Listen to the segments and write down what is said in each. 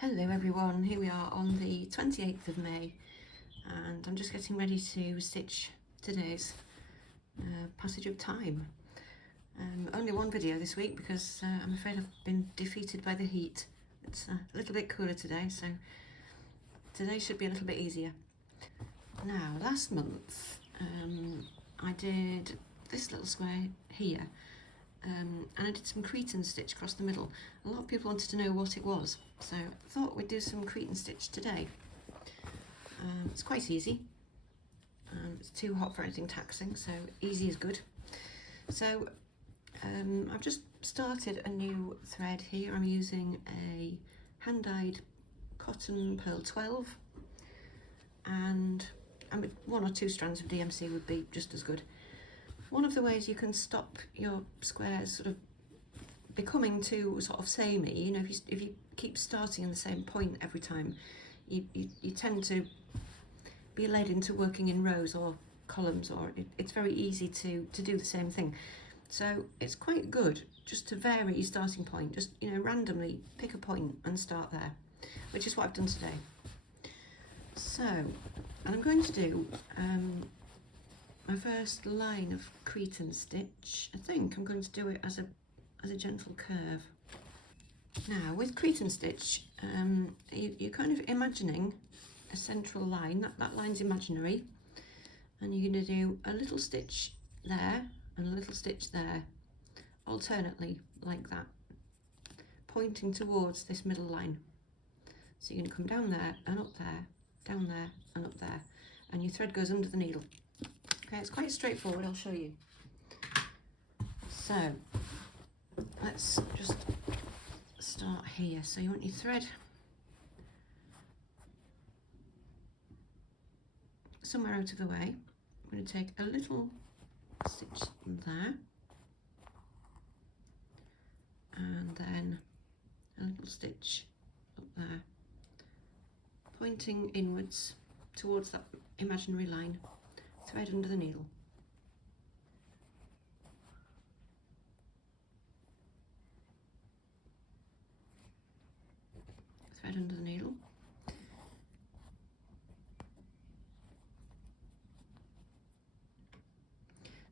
Hello everyone, here we are on the 28th of May and I'm just getting ready to stitch today's passage of time. Only one video this week because I'm afraid I've been defeated by the heat. It's a little bit cooler today, so today should be a little bit easier. Now, last month I did this little square here and I did some cretan stitch across the middle. A lot of people wanted to know what it was, so I thought we'd do some cretan stitch today. It's quite easy. It's too hot for anything taxing, so easy is good. So I've just started a new thread here. I'm using a hand-dyed cotton pearl 12 and one or two strands of DMC would be just as good. One of the ways you can stop your squares sort of becoming too sort of samey, you know, if you keep starting in the same point every time, you tend to be led into working in rows or columns, or it's very easy to do the same thing. So it's quite good just to vary your starting point, just, you know, randomly pick a point and start there, which is what I've done today. So, and I'm going to do my first line of cretan stitch. I think I'm going to do it as a gentle curve. Now with cretan stitch, you're kind of imagining a central line. That line's imaginary, and you're going to do a little stitch there and a little stitch there, alternately like that, pointing towards this middle line. So you're going to come down there and up there, down there and up there, and your thread goes under the needle. Okay, it's quite straightforward, I'll show you. So let's just start here. So you want your thread somewhere out of the way. I'm going to take a little stitch there and then a little stitch up there, pointing inwards towards that imaginary line, thread under the needle. Thread under the needle.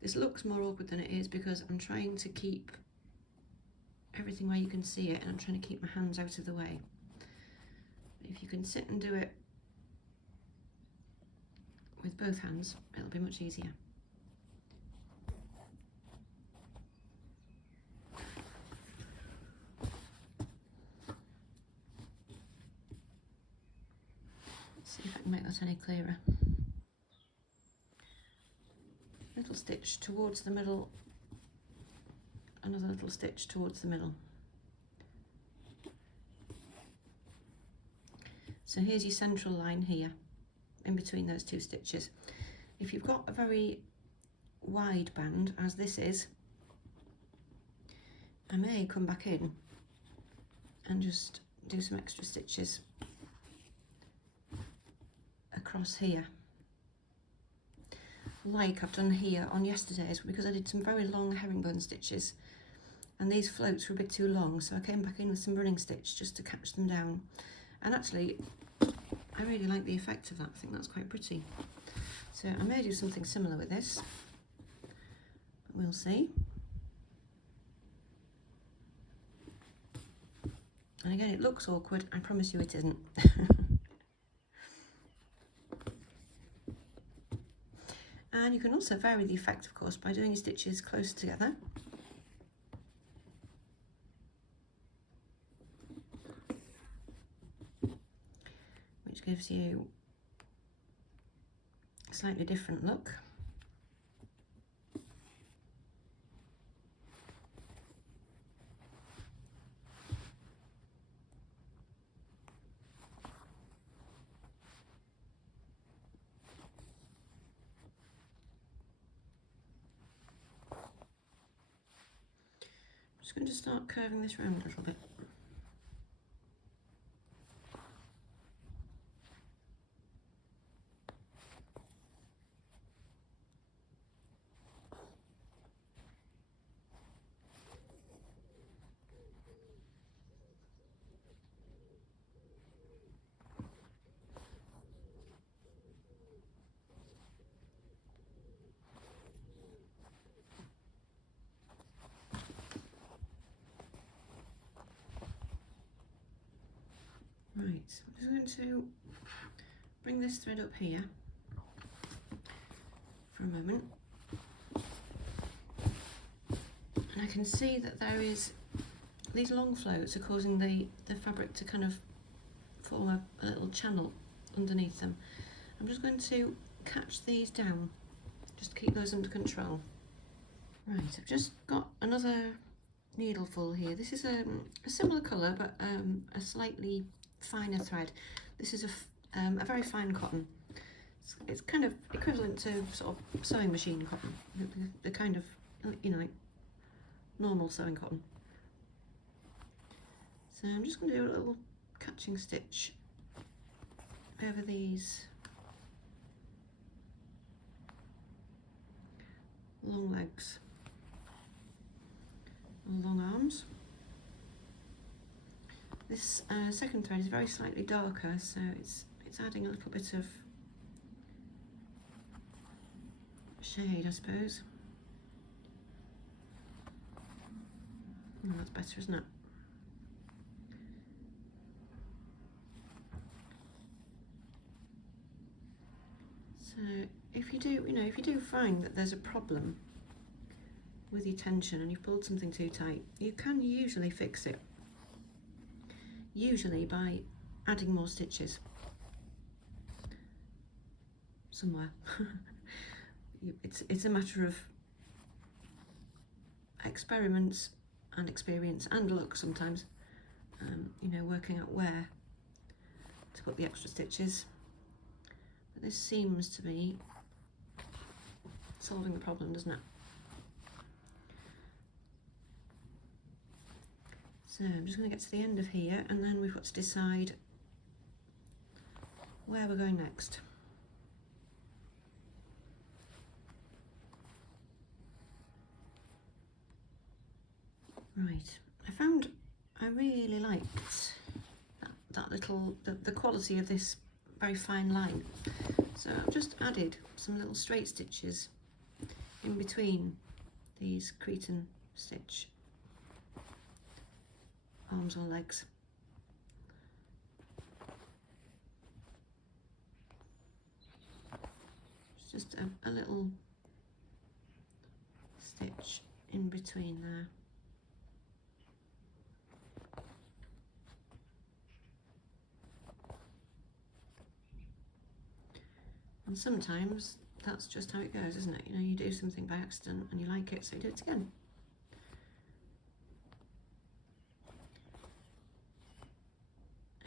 This looks more awkward than it is because I'm trying to keep everything where you can see it, and I'm trying to keep my hands out of the way. But if you can sit and do it with both hands, it'll be much easier. Let's see if I can make that any clearer. Little stitch towards the middle, another little stitch towards the middle. So here's your central line here, in between those two stitches. If you've got a very wide band, as this is, I may come back in and just do some extra stitches across here, like I've done here on yesterday's, because I did some very long herringbone stitches and these floats were a bit too long, so I came back in with some running stitch just to catch them down. And actually I really like the effect of that. I think that's quite pretty. So I may do something similar with this, we'll see. And again, it looks awkward, I promise you it isn't. And you can also vary the effect, of course, by doing your stitches close together. Which gives you a slightly different look. I'm just going to start curving this round a little bit. Right, so I'm just going to bring this thread up here for a moment, and I can see that there is, these long floats are causing the fabric to kind of form a little channel underneath them. I'm just going to catch these down, just to keep those under control. Right, I've just got another needleful here. This is a similar colour, but a slightly finer thread. This is a very fine cotton. It's kind of equivalent to sort of sewing machine cotton, the kind of, you know, like normal sewing cotton. So I'm just going to do a little catching stitch over these long legs and long arms. This second thread is very slightly darker, so it's adding a little bit of shade, I suppose. Oh, that's better, isn't it? So if you do find that there's a problem with your tension and you've pulled something too tight, you can usually fix it. Usually by adding more stitches somewhere. It's a matter of experiments and experience and luck sometimes, you know, working out where to put the extra stitches. But this seems to be solving the problem, doesn't it? So I'm just going to get to the end of here, and then we've got to decide where we're going next. Right, I found I really liked that little, the quality of this very fine line. So I've just added some little straight stitches in between these cretan stitch arms or legs. It's just a little stitch in between there. And sometimes that's just how it goes, isn't it? You know, you do something by accident and you like it, so you do it again.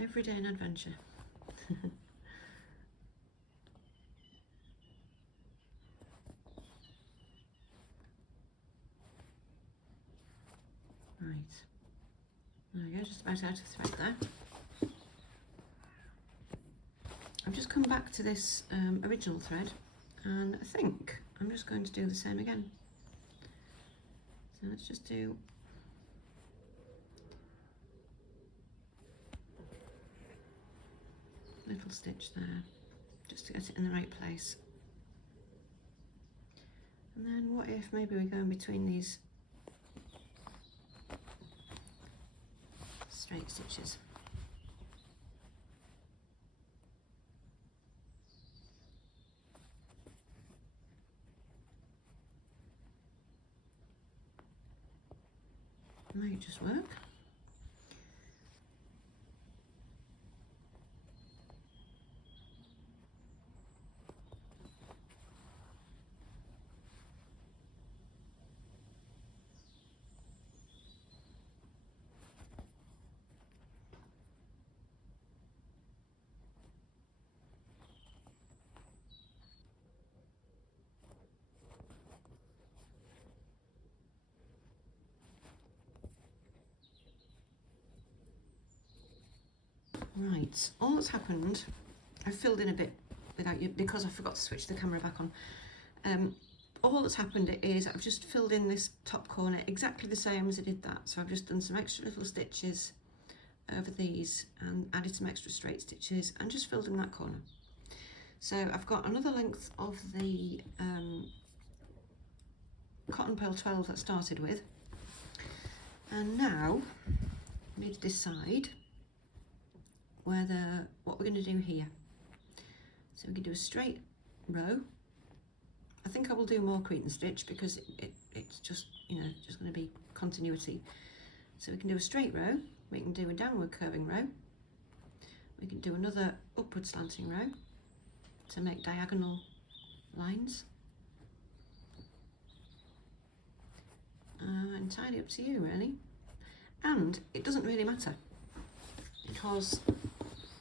Every day an adventure. Right, there we go, just about out of thread there. I've just come back to this original thread, and I think I'm just going to do the same again. So let's just do a little stitch there, just to get it in the right place. And then what if maybe we go in between these straight stitches. Might just work. Right, all that's happened, I filled in a bit without you because I forgot to switch the camera back on. All that's happened is I've just filled in this top corner exactly the same as I did that. So I've just done some extra little stitches over these and added some extra straight stitches and just filled in that corner. So I've got another length of the cotton pearl 12 that I started with, and now I need to decide what we're going to do here. So we can do a straight row. I think I will do more cretan stitch because it's just, you know, just going to be continuity. So we can do a straight row, we can do a downward curving row, we can do another upward slanting row to make diagonal lines. Entirely up to you, really. And it doesn't really matter because,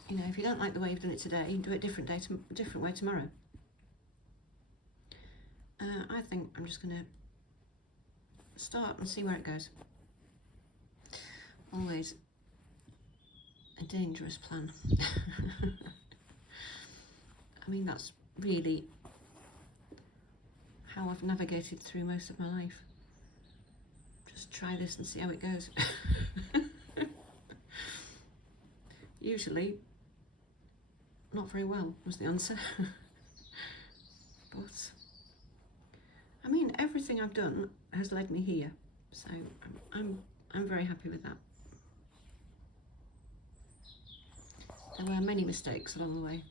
you know, if you don't like the way you've done it today, you can do it a different day, a different way tomorrow. I think I'm just going to start and see where it goes. Always a dangerous plan. I mean, that's really how I've navigated through most of my life. Just try this and see how it goes. Usually, not very well was the answer. But, I mean, everything I've done has led me here, so I'm very happy with that. There were many mistakes along the way.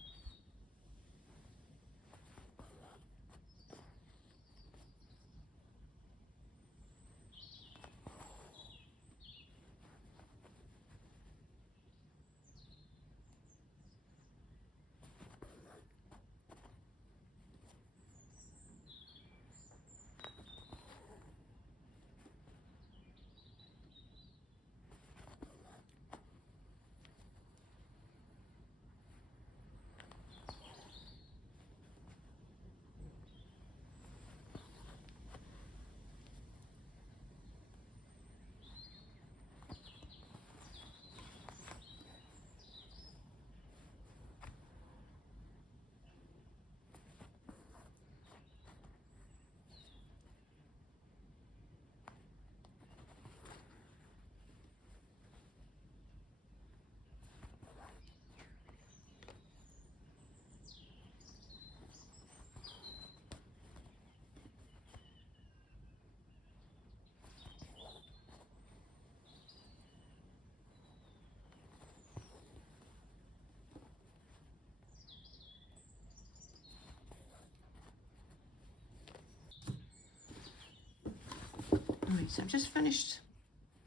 Right, so I've just finished,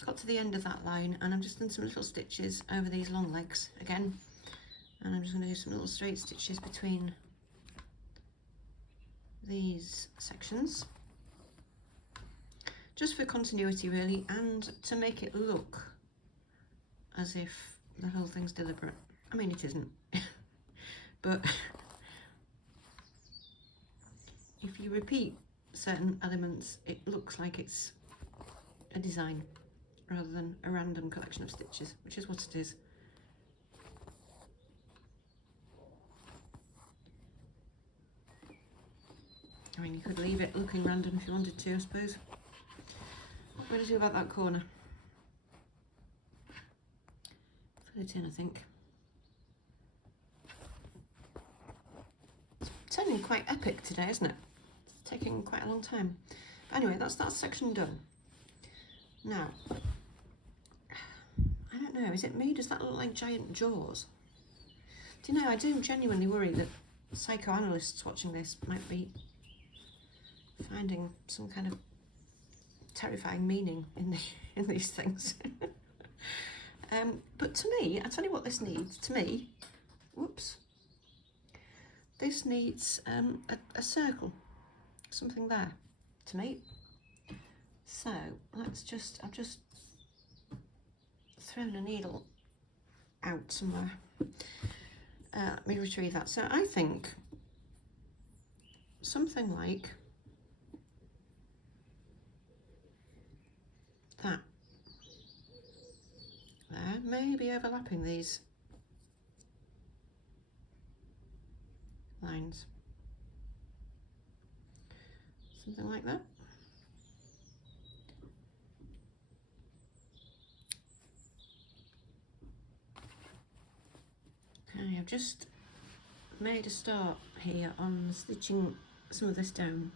got to the end of that line, and I've just done some little stitches over these long legs again, and I'm just going to do some little straight stitches between these sections, just for continuity really, and to make it look as if the whole thing's deliberate. I mean, it isn't, but if you repeat certain elements, it looks like it's a design rather than a random collection of stitches, which is what it is. I mean, you could leave it looking random if you wanted to, I suppose. What am I going to do about that corner? Fill it in, I think. It's turning quite epic today, isn't it? It's taking quite a long time. But anyway, that's that section done. Now, I don't know, is it me? Does that look like giant jaws? Do you know, I do genuinely worry that psychoanalysts watching this might be finding some kind of terrifying meaning in these things. But to me, I tell you what this needs, to me, whoops, this needs a circle, something there, to me. So let's just, I've just thrown a needle out somewhere. Let me retrieve that. So I think something like that. There, maybe overlapping these lines. Something like that. Okay, I've just made a start here on stitching some of this down.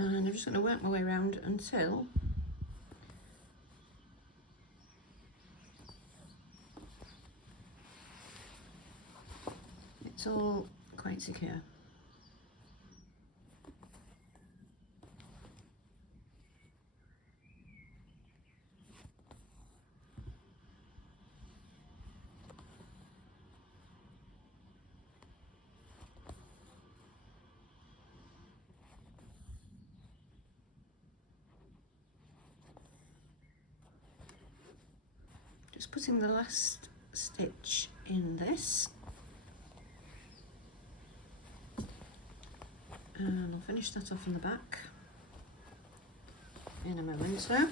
And I'm just going to work my way around until it's all quite secure. Just putting the last stitch in this, and I'll finish that off in the back in a moment now.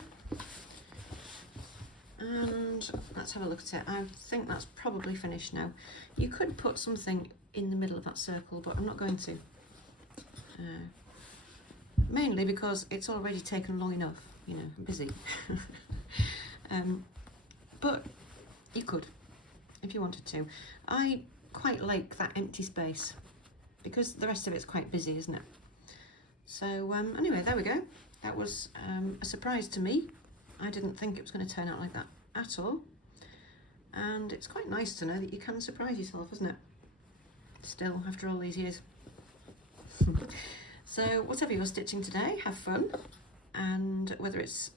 And let's have a look at it. I think that's probably finished now. You could put something in the middle of that circle, but I'm not going to. Mainly because it's already taken long enough, you know, I'm busy. But you could, if you wanted to. I quite like that empty space because the rest of it's quite busy, isn't it? So anyway, there we go. That was a surprise to me. I didn't think it was going to turn out like that at all. And it's quite nice to know that you can surprise yourself, isn't it? Still, after all these years. So whatever you're stitching today, have fun. And whether it's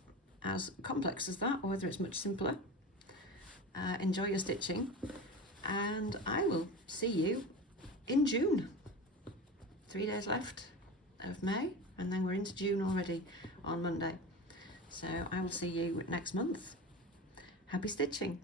as complex as that or whether it's much simpler, enjoy your stitching. And I will see you in June. 3 days left of May, and then we're into June already on Monday. So I will see you next month. Happy stitching.